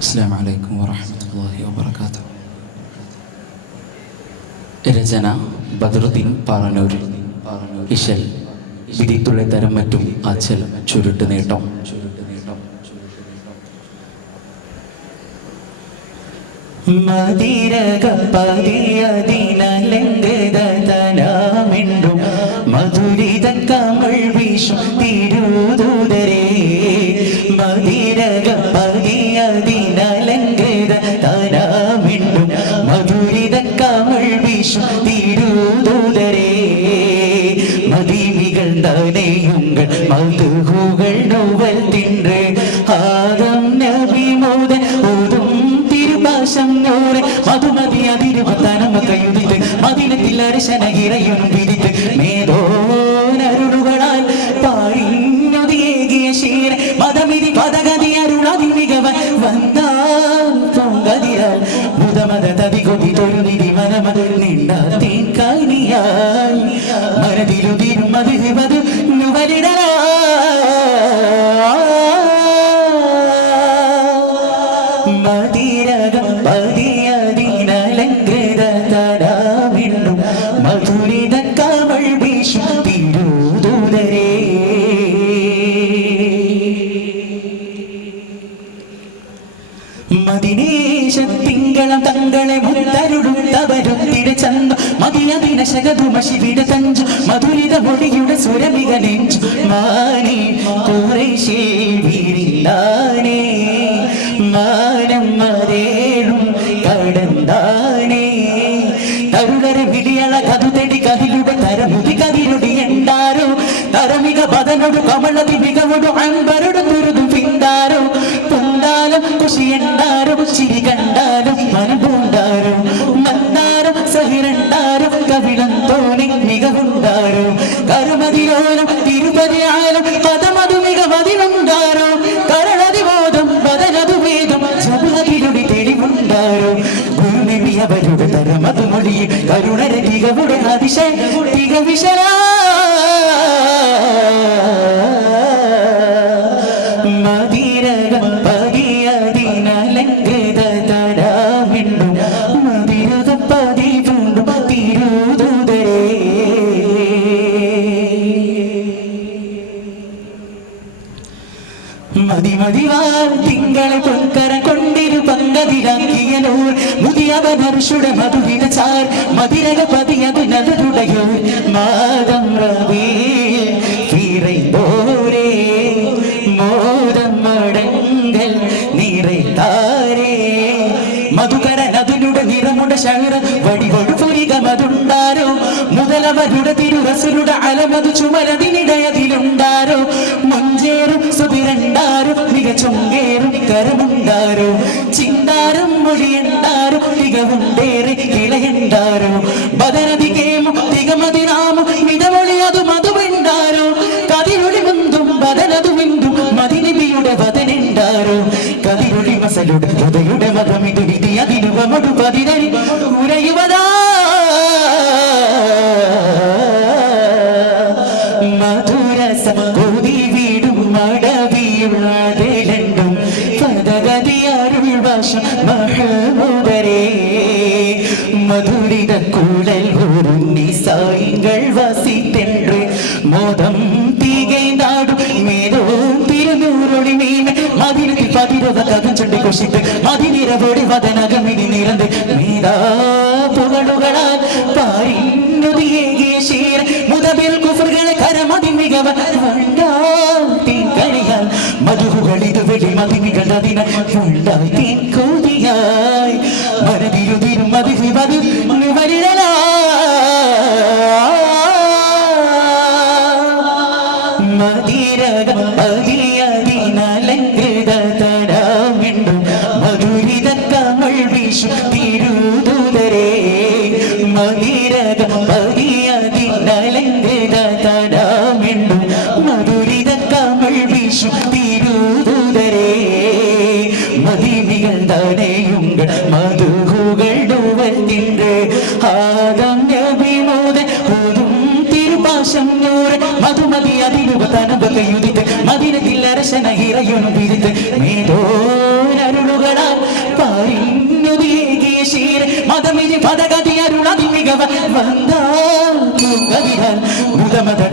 അസ്സലാമു അലൈക്കും വറഹ്മത്തുള്ളാഹി വബറകാതുഹു. രചന ബദറുദ്ദീൻ പാറന്നൂർ. ഇശൽ വിധിത്തുള്ള തരം മറ്റും അച്ചൽ ചുരുട്ട് നേട്ടം. മതിരകപ്പതിയതിനലങ്കൃതനാമിണ്ടും മധുരിത കമൾ വീശും തിരുദൂതരേ. മതിരകപ്പതിയതിനലങ്കൃതനാമിണ്ടും മധുരിത കമൾ വീശും തിരുദൂതരേ. മതിവികൾ തനയുങ്ങൾ മധുഹുകൾ നോവൽ തിன்று ആദം നബി മോദൻ ഓതും തിരുഭാഷന്നൂറെ മധുമതി അതിരുപത്തനമക്കയുതിത്ത് മദിനത്തിൽ അരശനകിറയും വിരിത്ത് മേധോനരുളുകളാൽ പാഴിഞ്ഞൊതിയേകിയ ശീര മതമിതി പദഗതി അരുളതി മികവൻ വന്നാൽ പൊങ്കതിരാൽ മുതമത തതികൊതി തൊരുനിധി മനമ നിണ്ടാത്തി കനിയായി മനതിലുതിരും മധു മധു നുവലിടലാ. മതിരകം പതിയതിനലങ്കൃതനാമിണ്ടും മധുരിത കമൾ വീശും തിരുദൂതരേ. മദിനേശത്തിങ്കളം തങ്ങളെ മുത്തരുടുത്തവരും തിരച്ചന്തു മതിയതിന ശകതുമശിവിട തഞ്ചു മധുരിത മൊഴിയുടെ സുരമിക നെഞ്ചു മാനി കുറേശേ വിരിന്താനേ മാനം മരേഴും കടന്താനേ തരുളരെ വിളിയള കതുതെടി കതിലുടെ തരമുതി കതിരുടി എന്താരോ തരമിക ബദനൊടു കമളതി മികവൊടു അൻപരൊടു തുരുതു പിന്താരോ പൊന്താലും കുശിയണ്ടാരോ ചിരി കണ്ടാലും മനപൂണ്ടാരോ മന്ദാരം സഹിരണ്ടാരോ കവിളം തോന്നി മികവുണ്ടാരോ കരുമതിരോലും തിരുപതിയാലും പദമതു മികവതിലുണ്ടാരോ കരളതി ബോധം ബദനതു വേദം ജബുഹതിലുടി തെളിവുണ്ടാരോ ഗുരുനിമി അവരുടെ തരമതു മൊഴിയിൽ കരുണര തികവുടെ അതിശയ തികവിശരാ. മതിരകം പതിയതിനലങ്കൃതനാമിണ്ടും മതിരക പതിവുണ്ടും തിരുദൂതരേ. മതിമതിവാർ തിങ്കളെ പൊൻകര കൊണ്ടിരു പങ്കതിലാക്കിയ നൂർ മുതിയവനർഷുട മധുരിത ചാർ മതിരക പതിയതു നദരുടയൂർ മാതം റബീ പിറൈന്തോരേ മോദം മടങ്കൽ നിറൈത്താരേ മധുകര നദുനുടെ നിറമുട ശഹറ വടിവൊടു പുരിക മതുണ്ടാരോ മുതലവരുടെ തിരുറസുരുടെ അലമതു ചുമരതിനിടയതിലുണ്ടാരോ മുഞ്ചേറും സുതിരണ്ടാരോ മികച്ചൊങ്കേറും കരമുണ്ടാരോ ചിന്താരും മൊഴിയുണ്ടാരോ തികവുണ്ടേറെ കിളയുണ്ടാരോ ബദനതി കേമു തികമതിനാമു മിതമൊഴി അതു മധുവുണ്ടാരോ കതിരൊളി മുന്തും ബദനതു വിന്തും മതിനിബിയുടെ വദനുണ്ടാരോ കതിരൊളി മസലുടെ ഹൃദയുടെ മതമിതു വിധി അതിനുവമൊടു പതിരരി ഉരയുവതാ. മധുരസ കൊതി വീടും മടവിയുള്ളതിലും പദഗതി അരുൾ വശം മഹമൂദരേ. മധുരിത കുഴൽ ഉരുണ്ണി സായിങ്ങൾ വസിത്തെன்று മോദം തീകൈന്താടും മേതോ തിരുനൂറൊളി മീമെ മതിരത്തിൽ പതിരത കകം ചൊണ്ടി കൊഷിട്ട് മതിനിരവോടി വദനകമിനി നിറந்து മീതാ പുകളുകളാൽ പാരിന്നുതിയേകിയ ശീര മുതബിൽ കുഫറുകളെ കരമതി മികവ വണ്ടാത്തിൻ കഴിയാൽ മധുഹുകളിത് വെളി മതിമികൾ അതിന വണ്ടാത്തിൻ കൊതിയായി മനതിരുതിരും മതിഹി മധു വരിടലാ. മതിരകം പതിയതിനലങ്കൃതനാമിണ്ടും മധുരിത കമൾ വീശും തിരുദൂതരേ. മതിരകം പതിയതിനലങ്കൃതനാമിണ്ടും മധുരിത കമൾ വീശും തിരുദൂതരേ. മതിവികൾ തനയുങ്ങൾ മധുഹുകൾ നോവൽ തിன்று ആദം നബി മോദൻ ഓതും തിരുഭാഷന്നൂറെ മധുമതി അതിരുപത്തനമക്കയുതിത്ത് മദിനത്തിൽ അരശനകിറയും വിരിത്ത് മേധോനരുളുകളാൽ பதகதி அருளதி மிகவ வந்தால் முதமத